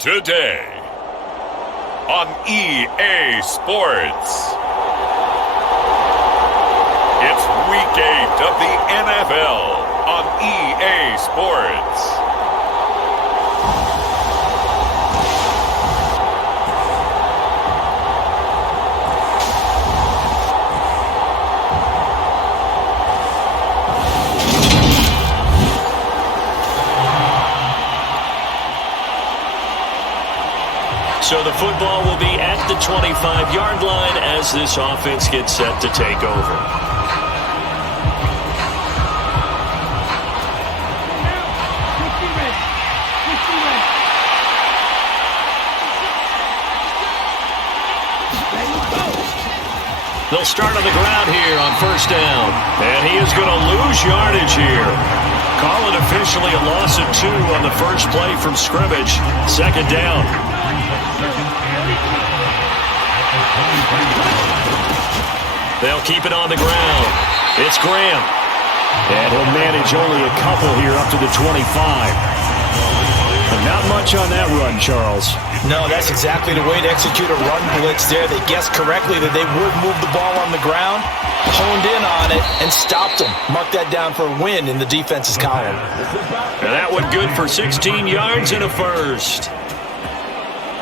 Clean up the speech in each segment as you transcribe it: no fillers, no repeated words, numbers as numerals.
Today on EA Sports. It's Week 8 of the NFL on EA Sports. So the football will be at the 25-yard line as this offense gets set to take over. They'll start on the ground here on first down. And he is going to lose yardage here. Call it officially a loss of 2 on the first play from scrimmage. Second down. They'll keep it on the ground. It's Graham. And he'll manage only a couple here up to the 25. But not much on that run, Charles. No, that's exactly the way to execute a run blitz there. They guessed correctly that they would move the ball on the ground, honed in on it, and stopped them. Mark that down for a win in the defense's column. And that one good for 16 yards and a first.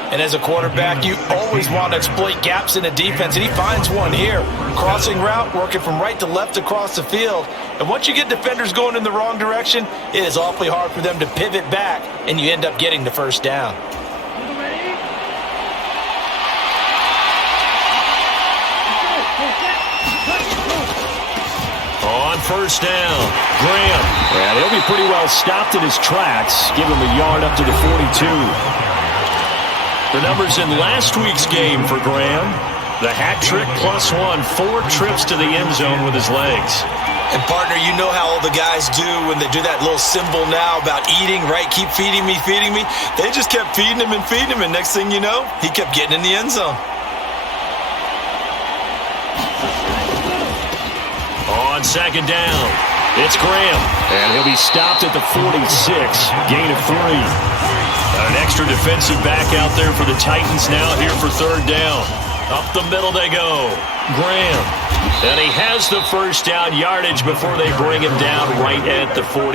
And as a quarterback, you always want to exploit gaps in the defense, and he finds one here. Crossing route, working from right to left across the field. And once you get defenders going in the wrong direction, it is awfully hard for them to pivot back, and you end up getting the first down. On first down, Graham. And he'll be pretty well stopped in his tracks. Give him a yard up to the 42. The numbers in last week's game for Graham. The hat trick +1, 4 trips to the end zone with his legs. And, partner, you know how all the guys do when they do that little symbol now about eating, right? Keep feeding me, feeding me. They just kept feeding him, and next thing you know, he kept getting in the end zone. On second down, it's Graham. And he'll be stopped at the 46, gain of 3. An extra defensive back out there for the Titans now here for third down. Up the middle they go. Graham. And he has the first down yardage before they bring him down right at the 45.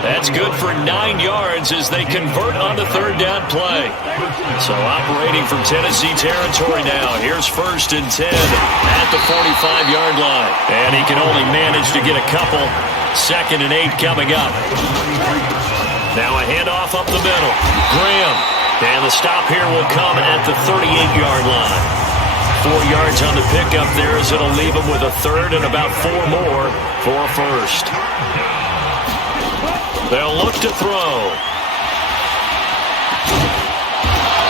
That's good for 9 yards as they convert on the third down play. So operating from Tennessee territory now. Here's 1st and 10 at the 45-yard line. And he can only manage to get a couple. 2nd and 8 coming up. Now a handoff up the middle. Graham. And the stop here will come at the 38-yard line. 4 yards on the pickup there as it'll leave him with a third and about 4 more for a first. They'll look to throw.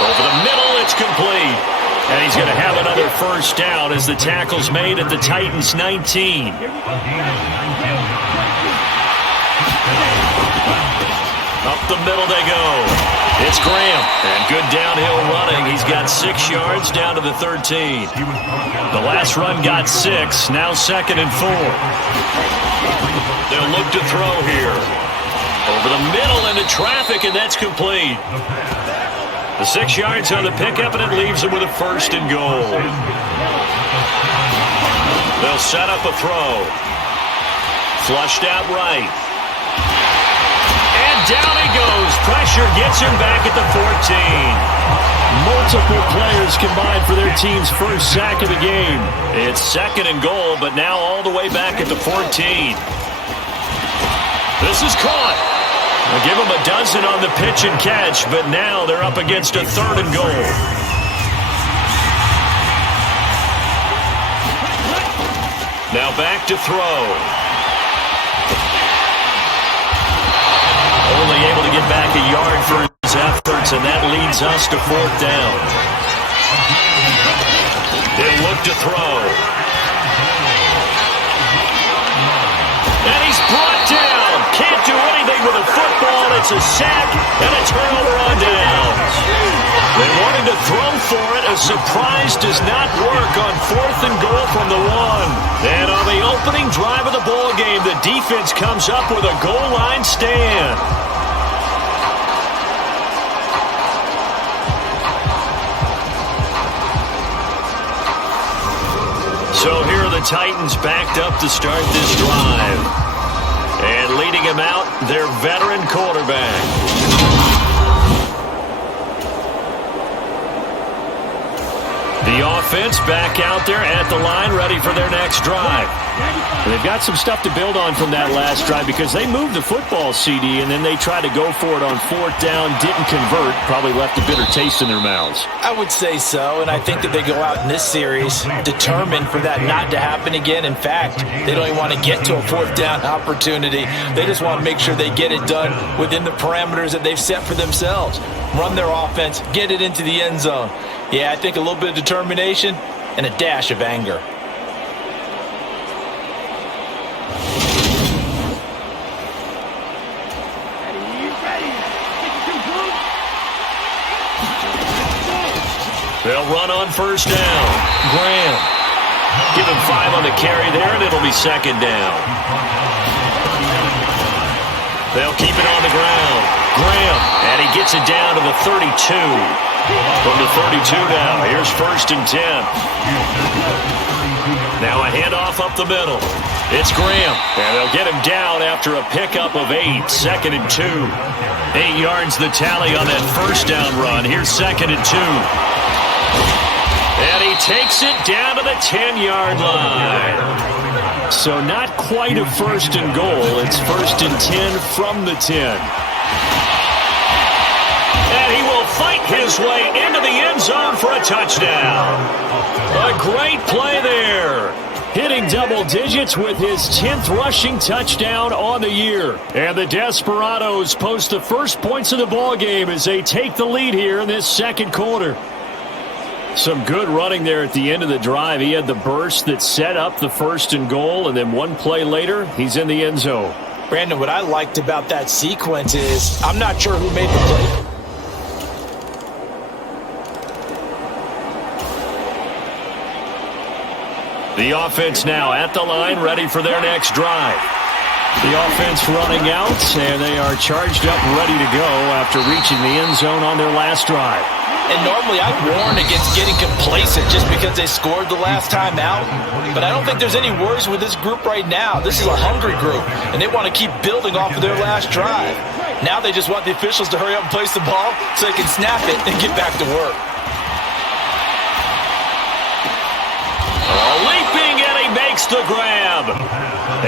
Over the middle, it's complete. And he's going to have another first down as the tackle's made at the Titans' 19. Up the middle they go. It's Graham. And good downhill running. He's got 6 yards down to the 13. The last run got 6. Now 2nd and 4. They'll look to throw here. Over the middle into traffic, and that's complete. The 6 yards on the pickup, and it leaves him with a 1st and goal. They'll set up a throw. Flushed out right. Down he goes. Pressure gets him back at the 14. Multiple players combined for their team's first sack of the game. It's 2nd and goal, but now all the way back at the 14. This is caught. They'll give him a dozen on the pitch and catch, but now they're up against a 3rd and goal. Now back to throw. Only able to get back a yard for his efforts, and that leads us to 4th down. He'll look to throw. And he's brought down. Can't do anything with a football. It's a sack and a turnover on downs. They wanted to throw for it. A surprise does not work on 4th and goal from the 1. And on the opening drive of the ball game, the defense comes up with a goal line stand. Titans backed up to start this drive. And leading him out, their veteran quarterback. The offense back out there at the line, ready for their next drive. They've got some stuff to build on from that last drive because they moved the football, CD, and then they tried to go for it on fourth down, didn't convert, probably left a bitter taste in their mouths. I would say so, and I think that they go out in this series determined for that not to happen again. In fact, they don't even want to get to a fourth down opportunity. They just want to make sure they get it done within the parameters that they've set for themselves. Run their offense, get it into the end zone. Yeah, I think a little bit of determination and a dash of anger. They'll run on first down. Graham. Give him 5 on the carry there, and it'll be second down. They'll keep it on the ground. Graham, and he gets it down to the 32. From the 32 now, here's first and 10. Now a handoff up the middle. It's Graham, and they'll get him down after a pickup of 8. Second and 2. 8 yards the tally on that first down run. Here's second and 2. And he takes it down to the 10-yard line. So not quite a first and goal. It's first and 10 from the 10. And he will fight his way into the end zone for a touchdown. A great play there. Hitting double digits with his 10th rushing touchdown on the year. And the Desperados post the first points of the ball game as they take the lead here in this second quarter. Some good running there at the end of the drive. He had the burst that set up the first and goal, and then one play later, he's in the end zone. Brandon, what I liked about that sequence is I'm not sure who made the play. The offense now at the line, ready for their next drive. The offense running out, and they are charged up, ready to go after reaching the end zone on their last drive. And normally I'd warn against getting complacent just because they scored the last time out. But I don't think there's any worries with this group right now. This is a hungry group, and they want to keep building off of their last drive. Now they just want the officials to hurry up and place the ball so they can snap it and get back to work. Leaping, and he makes the grab.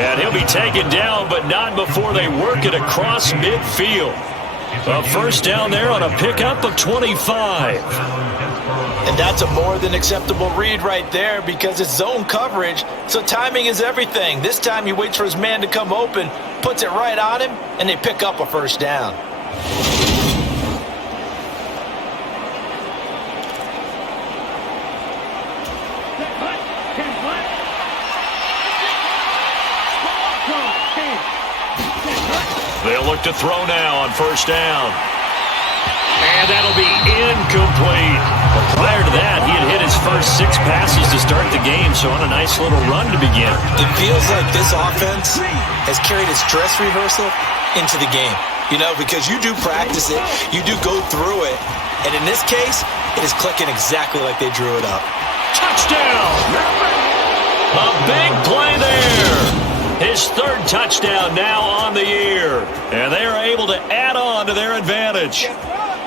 And he'll be taken down, but not before they work it across midfield. A first down there on a pickup of 25. And that's a more than acceptable read right there because it's zone coverage, so timing is everything. This time he waits for his man to come open, puts it right on him, and they pick up a first down. They'll look to throw now on first down. And that'll be incomplete. But prior to that, he had hit his first 6 passes to start the game, so on a nice little run to begin. It feels like this offense has carried its dress rehearsal into the game. You know, because you do practice it, you do go through it, and in this case, it is clicking exactly like they drew it up. Touchdown! A big play there. His 3rd touchdown now on the year. And they are able to add on to their advantage.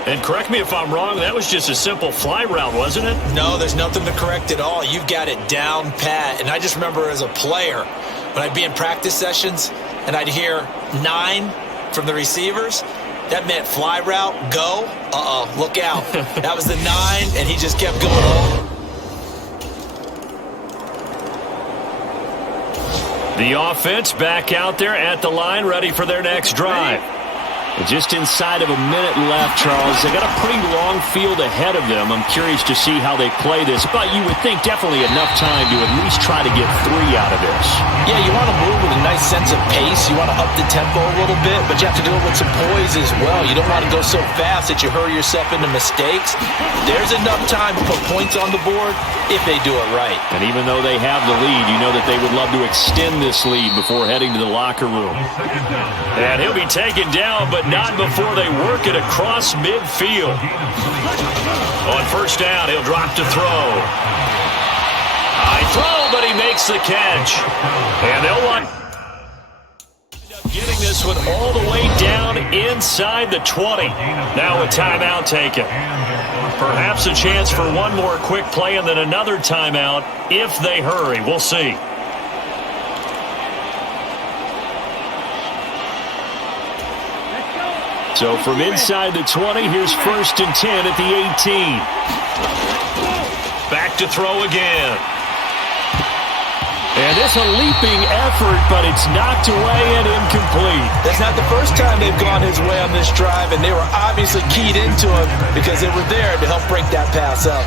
And correct me if I'm wrong, that was just a simple fly route, wasn't it? No, there's nothing to correct at all. You've got it down pat. And I just remember as a player, when I'd be in practice sessions and I'd hear 9 from the receivers, that meant fly route, go. Uh-oh, look out. That was the 9, and he just kept going on. The offense back out there at the line, ready for their next drive. Just inside of a minute left, Charles. They got a pretty long field ahead of them. I'm curious to see how they play this, but you would think definitely enough time to at least try to get 3 out of this. Yeah, you want to move with a nice sense of pace. You want to up the tempo a little bit, but you have to do it with some poise as well. You don't want to go so fast that you hurry yourself into mistakes. There's enough time to put points on the board if they do it right. And even though they have the lead, you know that they would love to extend this lead before heading to the locker room. And he'll be taken down, but not before they work it across midfield. On first down, he'll drop to throw. Might throw, but he makes the catch. And they'll want getting this one all the way down inside the 20. Now a timeout taken. Perhaps a chance for one more quick play and then another timeout if they hurry. We'll see. So from inside the 20, here's 1st and 10 at the 18. Back to throw again. And it's a leaping effort, but it's knocked away and incomplete. That's not the first time they've gone his way on this drive, and they were obviously keyed into him because they were there to help break that pass up.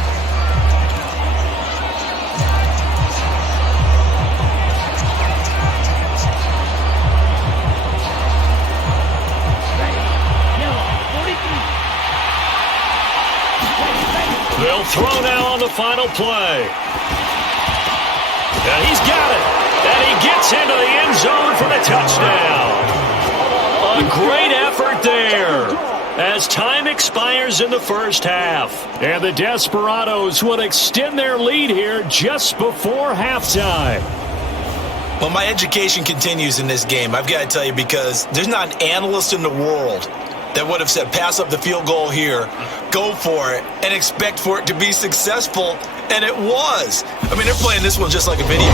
They'll throw now on the final play. And he's got it. And he gets into the end zone for the touchdown. A great effort there as time expires in the first half. And the Desperados will extend their lead here just before halftime. Well, my education continues in this game, I've got to tell you, because there's not an analyst in the world that would have said pass up the field goal here, go for it, and expect for it to be successful, and it was. I mean, they're playing this one just like a video.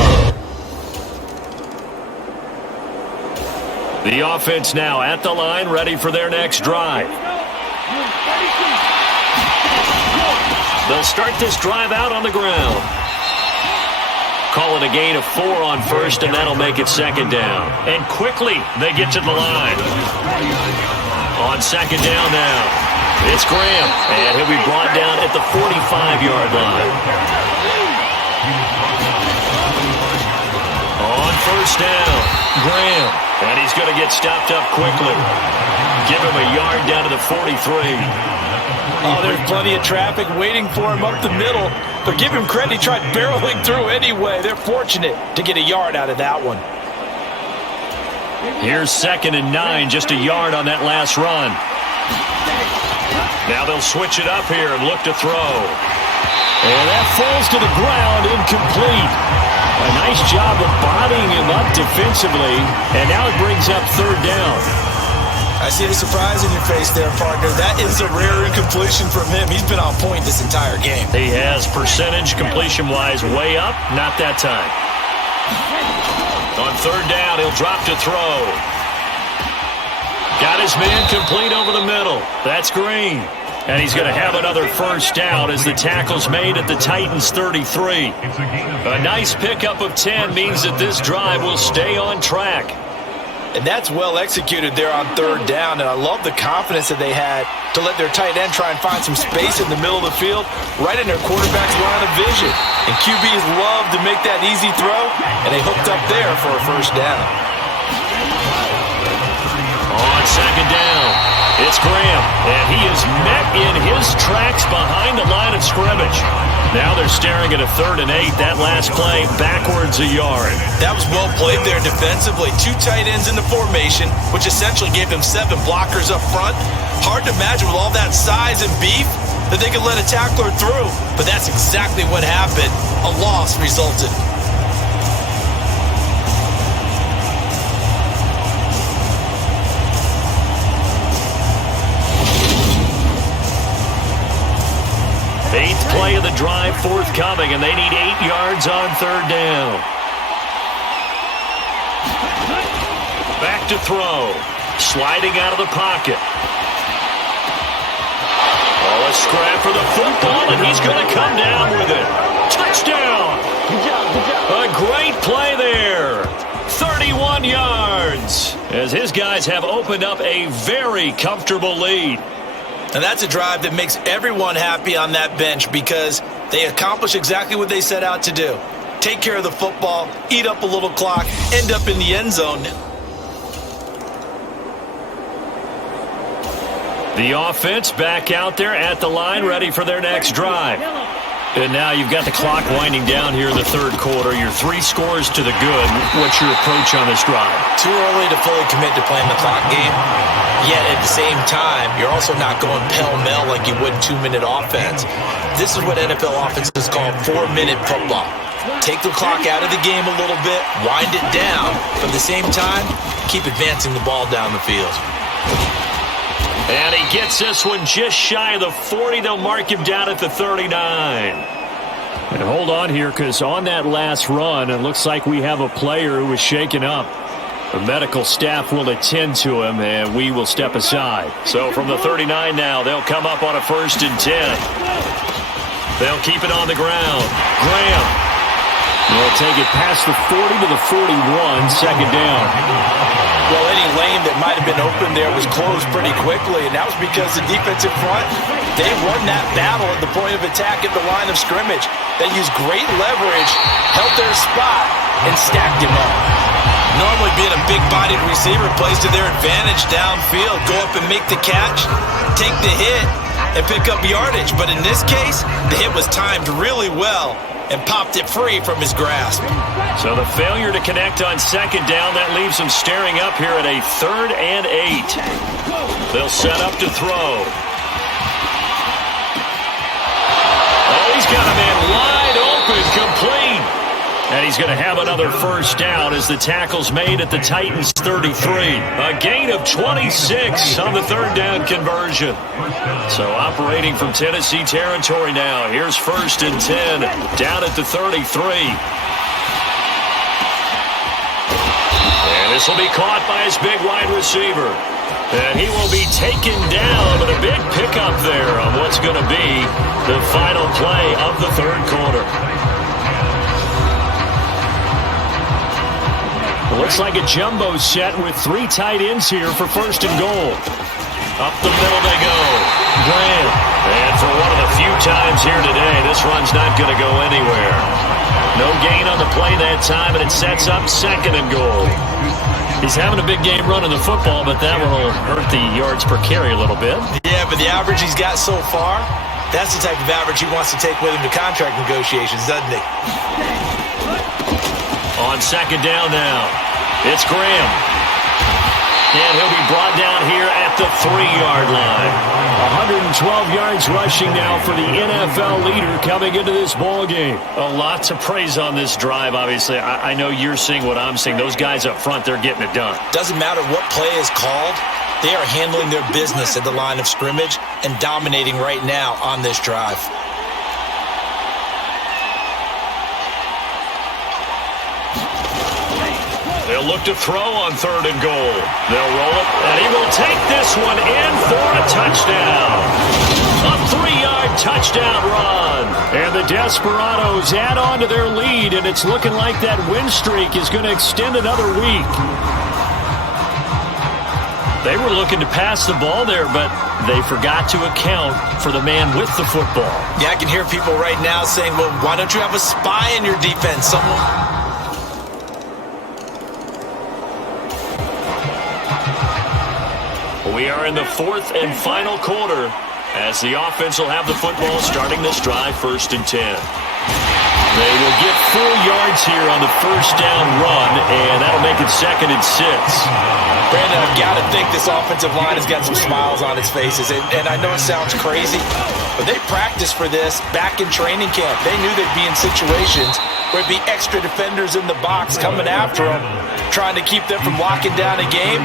The offense now at the line, ready for their next drive. They'll start this drive out on the ground. Call it a gain of 4 on first, and that'll make it second down. And quickly, they get to the line. On second down now, it's Graham, and he'll be brought down at the 45-yard line. On first down, Graham, and he's going to get stopped up quickly. Give him a yard down to the 43. Oh, there's plenty of traffic waiting for him up the middle, but give him credit, he tried barreling through anyway. They're fortunate to get a yard out of that one. Here's 2nd and 9, just a yard on that last run. Now they'll switch it up here and look to throw. And that falls to the ground, incomplete. A nice job of bodying him up defensively, and now it brings up 3rd down. I see the surprise in your face there, partner. That is a rare incompletion from him. He's been on point this entire game. He has percentage completion-wise way up, not that time. On 3rd down, he'll drop to throw. Got his man complete over the middle. That's Green. And he's going to have another first down as the tackle's made at the Titans' 33. A nice pickup of 10 means that this drive will stay on track. And that's well executed there on 3rd down, and I love the confidence that they had to let their tight end try and find some space in the middle of the field, right in their quarterback's line of vision. And QBs love to make that easy throw, and they hooked up there for a first down. On second down, it's Graham, and he is met in his tracks behind the line of scrimmage. Now they're staring at a 3rd and 8. That last play backwards a yard. That was well played there defensively. 2 tight ends in the formation, which essentially gave them 7 blockers up front. Hard to imagine with all that size and beef that they could let a tackler through. But that's exactly what happened. A loss resulted. Eighth play of the drive forthcoming, and they need 8 yards on 3rd down. Back to throw. Sliding out of the pocket. Oh, a scrap for the football, and he's going to come down with it. Touchdown! A great play there. 31 yards. As his guys have opened up a very comfortable lead. And that's a drive that makes everyone happy on that bench because they accomplish exactly what they set out to do. Take care of the football, eat up a little clock, end up in the end zone. The offense back out there at the line, ready for their next drive. And now you've got the clock winding down here in the third quarter. You're 3 scores to the good. What's your approach on this drive? Too early to fully commit to playing the clock game. Yet at the same time, you're also not going pell-mell like you would 2-minute offense. This is what NFL offenses call 4-minute football. Take the clock out of the game a little bit, wind it down, but at the same time, keep advancing the ball down the field. And he gets this one just shy of the 40. They'll mark him down at the 39. And hold on here, because on that last run, it looks like we have a player who was shaken up. The medical staff will attend to him, and we will step aside. So from the 39 now, they'll come up on a 1st and 10. They'll keep it on the ground. Graham. They'll take it past the 40 to the 41, 2nd down. Well, any lane that might have been open there was closed pretty quickly, and that was because the defensive front, they won that battle at the point of attack at the line of scrimmage. They used great leverage, held their spot, and stacked him up. Normally being a big-bodied receiver plays to their advantage downfield. Go up and make the catch, take the hit, and pick up yardage. But in this case, the hit was timed really well and popped it free from his grasp. So the failure to connect on 2nd down, that leaves him staring up here at a 3rd and 8. They'll set up to throw. Oh, he's got a man wide open, complete. And he's going to have another 1st down as the tackle's made at the Titans' 33. A gain of 26 on the 3rd down conversion. So operating from Tennessee territory now. Here's 1st and 10 down at the 33. And this will be caught by his big wide receiver. And he will be taken down with a big pickup there on what's going to be the final play of the 3rd quarter. Looks like a jumbo set with 3 tight ends here for 1st and goal. Up the middle they go. Graham. And for one of the few times here today, this run's not going to go anywhere. No gain on the play that time, and it sets up 2nd and goal. He's having a big game running the football, but that one will hurt the yards per carry a little bit. Yeah, but the average he's got so far, that's the type of average he wants to take with him to contract negotiations, doesn't he? On 2nd down now, it's Graham. And he'll be brought down here at the 3-yard line. 112 yards rushing now for the NFL leader coming into this ball game. A lot to praise on this drive, obviously. I know you're seeing what I'm seeing. Those guys up front, they're getting it done. Doesn't matter what play is called. They are handling their business at the line of scrimmage and dominating right now on this drive. They'll look to throw on 3rd and goal. They'll roll it, and he will take this one in for a touchdown. A 3-yard touchdown run. And the Desperados add on to their lead, and it's looking like that win streak is going to extend another week. They were looking to pass the ball there, but they forgot to account for the man with the football. Yeah, I can hear people right now saying, well, why don't you have a spy in your defense? Someone... We are in the 4th and final quarter as the offense will have the football starting this drive 1st and 10. They will get 4 yards here on the 1st down run, and that'll make it 2nd and 6. Brandon, I've got to think this offensive line has got some smiles on its faces, and I know it sounds crazy, but they practiced for this back in training camp. They knew they'd be in situations where it'd be extra defenders in the box coming after them, trying to keep them from locking down a game.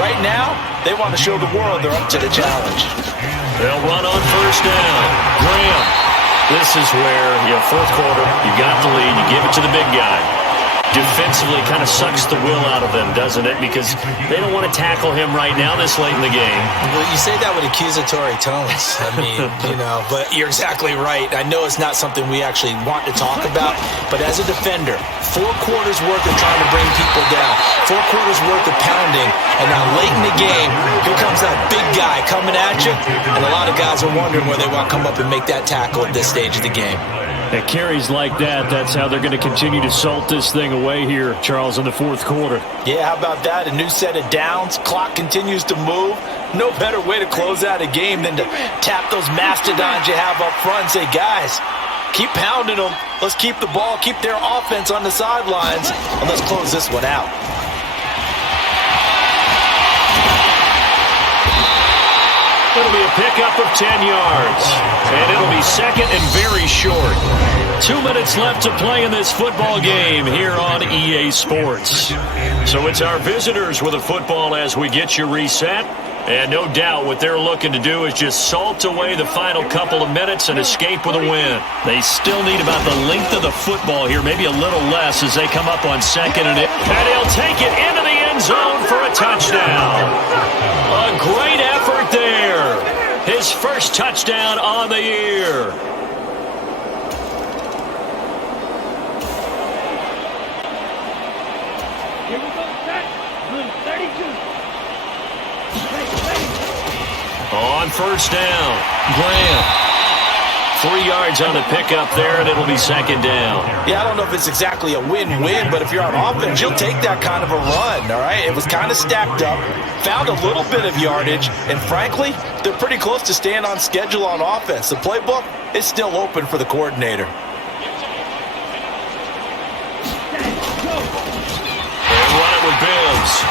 Right now, they want to show the world they're up to the challenge. They'll run on 1st down. Graham. This is where, 4th quarter, you got the lead, you give it to the big guy. Defensively kind of sucks the will out of them, doesn't it? Because they don't want to tackle him right now this late in the game. Well, you say that with accusatory tones. I mean, but you're exactly right. I know it's not something we actually want to talk about, but as a defender, 4 quarters worth of trying to bring people down, 4 quarters worth of pounding, and now late in the game, here comes that big guy coming at you, and a lot of guys are wondering where they want to come up and make that tackle at this stage of the game. At carries like that, that's how they're going to continue to salt this thing away here, Charles, in the 4th quarter. Yeah, how about that? A new set of downs. Clock continues to move. No better way to close out a game than to tap those mastodons you have up front and say, guys, Keep pounding them. Let's keep the ball, keep their offense on the sidelines, and let's close this one out. It'll be a pickup of 10 yards, and it'll be second and very short. 2 minutes left to play in this football game here on EA Sports. So it's our visitors with a football as we get you reset. And no doubt what they're looking to do is just salt away the final couple of minutes and escape with a win. They still need about the length of the football here, maybe a little less as they come up on second. And he'll take it into the end zone for a touchdown. A great effort there. His first touchdown on the year. Here we go, set. Good, 32. On first down, Graham. 3 yards on the pickup there, and it'll be second down. Yeah, I don't know if it's exactly a win-win, but if you're on offense, you'll take that kind of a run, all right? It was kind of stacked up, found a little bit of yardage, and frankly, they're pretty close to staying on schedule on offense. The playbook is still open for the coordinator. They run it with Bibbs.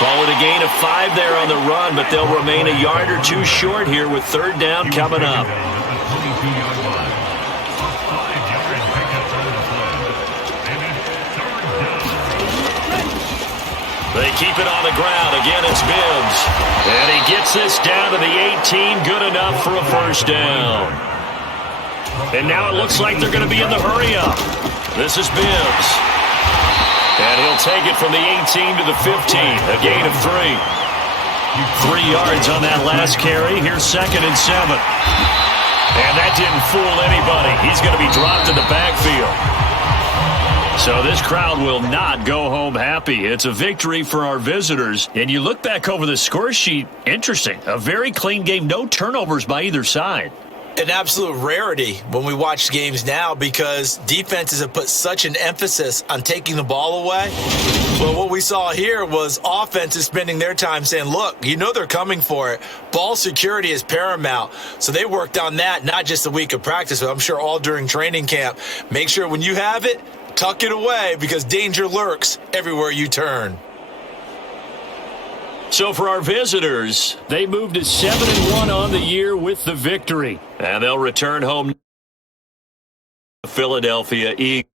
Call it a gain of 5 there on the run, but they'll remain a yard or two short here with third down coming up. They keep it on the ground. Again, it's Bibbs. And he gets this down to the 18. Good enough for a first down. And now it looks like they're going to be in the hurry-up. This is Bibbs. And he'll take it from the 18 to the 15, a gain of 3. 3 yards on that last carry. Here's second and 7. And that didn't fool anybody. He's going to be dropped in the backfield. So this crowd will not go home happy. It's a victory for our visitors. And you look back over the score sheet, interesting. A very clean game, no turnovers by either side. An absolute rarity when we watch games now because defenses have put such an emphasis on taking the ball away. Well, what we saw here was offenses spending their time saying, look, you know they're coming for it. Ball security is paramount. So they worked on that, not just a week of practice, but I'm sure all during training camp. Make sure when you have it, tuck it away because danger lurks everywhere you turn. So for our visitors, they moved to 7-1 on the year with the victory. And they'll return home to Philadelphia Eagles.